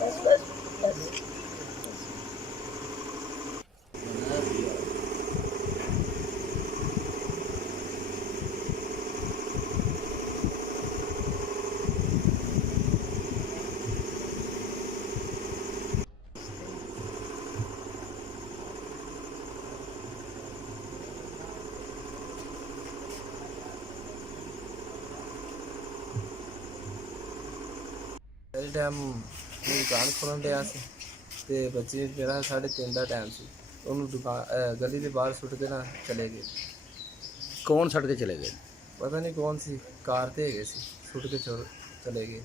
बस बस बस। ਇਸ ਟਾਈਮ ਮੈਂ ਦੁਕਾਨ ਖੋਲ੍ਹਣ ਡਿਆ ਸੀ ਅਤੇ ਬੱਚੇ ਮੇਰਾ 3:30 ਦਾ ਟਾਈਮ ਸੀ। ਉਹਨੂੰ ਗਲੀ ਦੇ ਬਾਹਰ ਸੁੱਟ ਕੇ ਨਾ ਚਲੇ ਗਏ। ਕੌਣ ਛੱਡ ਕੇ ਚਲੇ ਗਏ? ਪਤਾ ਨਹੀਂ ਕੌਣ ਸੀ, ਕਾਰ 'ਤੇ ਹੈਗੇ ਸੀ, ਸੁੱਟ ਕੇ ਚਲੇ ਗਏ।